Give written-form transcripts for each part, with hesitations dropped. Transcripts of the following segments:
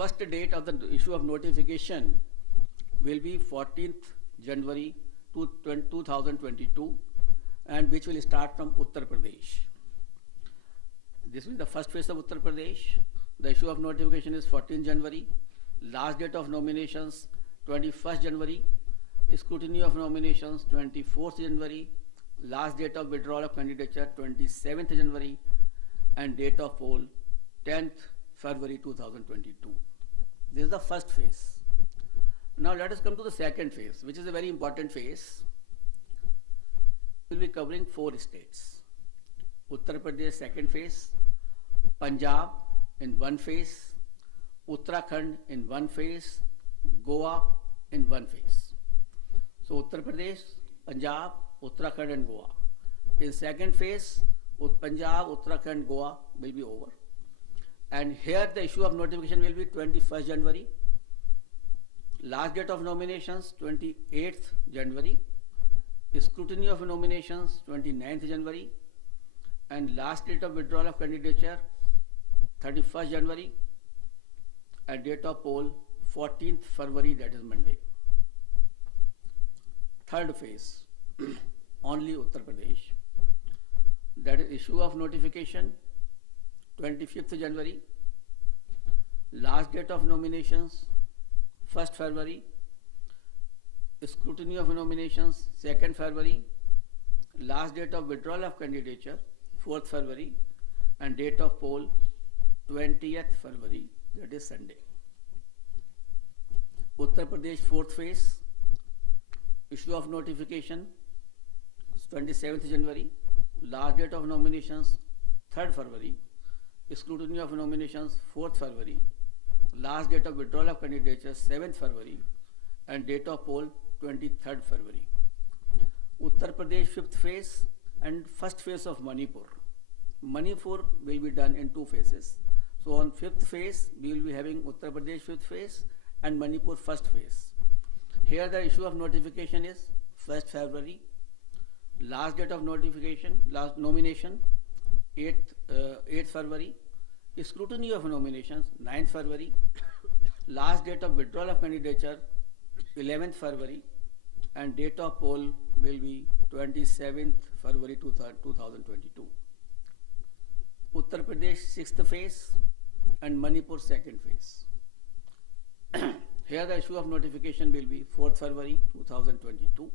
first date of the issue of notification will be 14th January 2022, and which will start from Uttar Pradesh. This is the first phase of Uttar Pradesh. The issue of notification is 14 January. Last date of nominations 21st January. Scrutiny of nominations 24th January. Last date of withdrawal of candidature 27th January. And date of poll 10th February 2022. This is the first phase. Now let us come to the second phase, which is a very important phase. We will be covering 4 states. Uttar Pradesh second phase, Punjab in one phase, Uttarakhand in one phase, Goa in one phase. So Uttar Pradesh, Punjab, Uttarakhand and Goa. In second phase, Punjab, Uttarakhand, Goa will be over. And here the issue of notification will be 21st January. Last date of nominations 28th January. Scrutiny of nominations 29th January. And last date of withdrawal of candidature 31st January. And date of poll 14th February, that is Monday. Third phase, only Uttar Pradesh. That is issue of notification 25th January. Last date of nominations 1st February. Scrutiny of nominations 2nd February. Last date of withdrawal of candidature 4th February. And date of poll 20th February, that is Sunday. Uttar Pradesh fourth phase, issue of notification 27th January. Last date of nominations 3rd February. Scrutiny of nominations 4th February. Last date of withdrawal of candidature 7th February. And date of poll 23rd February. Uttar Pradesh fifth phase and first phase of Manipur. Manipur will be done in 2 phases. So on fifth phase, we will be having Uttar Pradesh fifth phase and Manipur first phase. Here the issue of notification is 1st February. Last date of notification, last nomination 8th February. Scrutiny of nominations 9th February. Last date of withdrawal of candidature 11th February. And date of poll will be 27th February 2022. Uttar Pradesh sixth phase and Manipur second phase. Here the issue of notification will be 4th February 2022.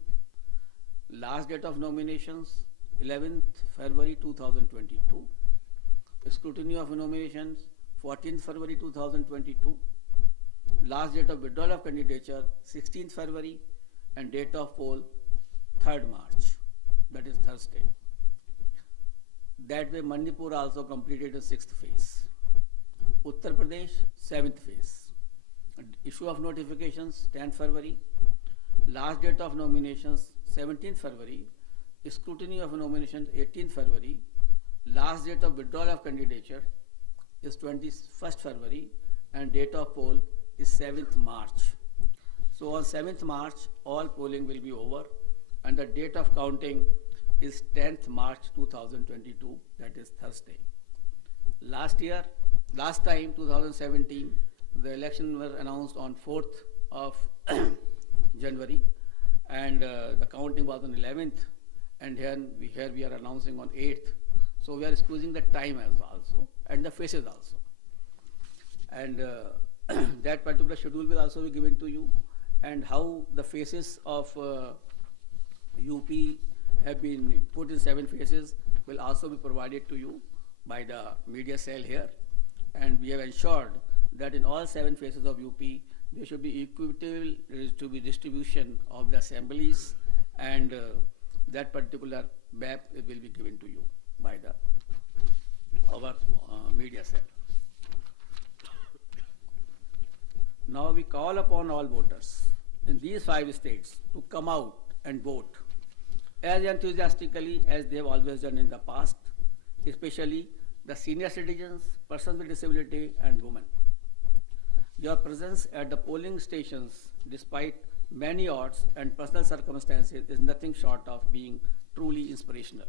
Last date of nominations 11th February 2022. Scrutiny of nominations 14th February 2022. Last date of withdrawal of candidature 16th February. And date of poll 3rd March, that is Thursday. That way Manipur also completed the 6th phase. Uttar Pradesh 7th phase. Issue of notifications 10th February. Last date of nominations 17th February. Scrutiny of nominations 18th February. Last date of withdrawal of candidature is 21st February. And date of poll is 7th March. So on 7th March, all polling will be over, and the date of counting is 10th March 2022, that is Thursday. Last time 2017, the election was announced on 4th of January, and the counting was on 11th, and here we are announcing on 8th. So we are squeezing the time also, and the faces also. And that particular schedule will also be given to you. And how the phases of UP have been put in 7 phases will also be provided to you by the media cell here. And we have ensured that in all 7 phases of UP, there should be equitable to be distribution of the assemblies, and that particular map will be given to you by our media cell. Now we call upon all voters in these 5 states to come out and vote as enthusiastically as they have always done in the past, especially the senior citizens, persons with disability and women. Your presence at the polling stations, despite many odds and personal circumstances, is nothing short of being truly inspirational.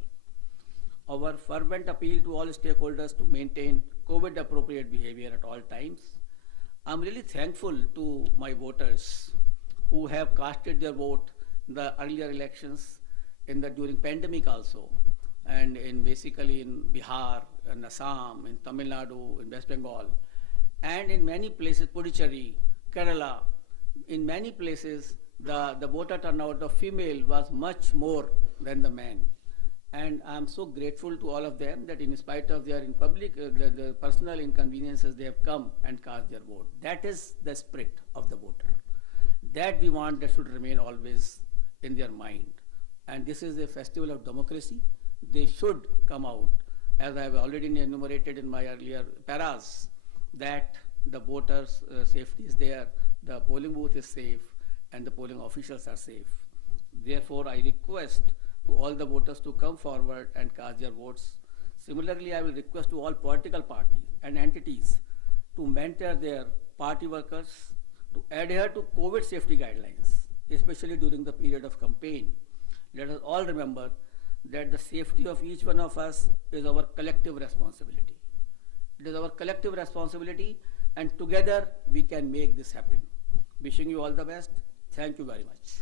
Our fervent appeal to all stakeholders to maintain COVID-appropriate behavior at all times, I'm really thankful to my voters who have casted their vote in the earlier elections, during pandemic also, and in basically in Bihar, in Assam, in Tamil Nadu, in West Bengal, and in many places, Puducherry, Kerala, in many places, the voter turnout of female was much more than the men. And I'm so grateful to all of them that in spite of their in public, the personal inconveniences, they have come and cast their vote. That is the spirit of the voter. That we want that should remain always in their mind. And this is a festival of democracy. They should come out, as I have already enumerated in my earlier paras, that the voters' safety is there, the polling booth is safe, and the polling officials are safe. Therefore, I request to all the voters to come forward and cast their votes. Similarly, I will request to all political parties and entities to mentor their party workers to adhere to COVID safety guidelines, especially during the period of campaign. Let us all remember that the safety of each one of us is our collective responsibility. It is our collective responsibility, and together we can make this happen. Wishing you all the best. Thank you very much.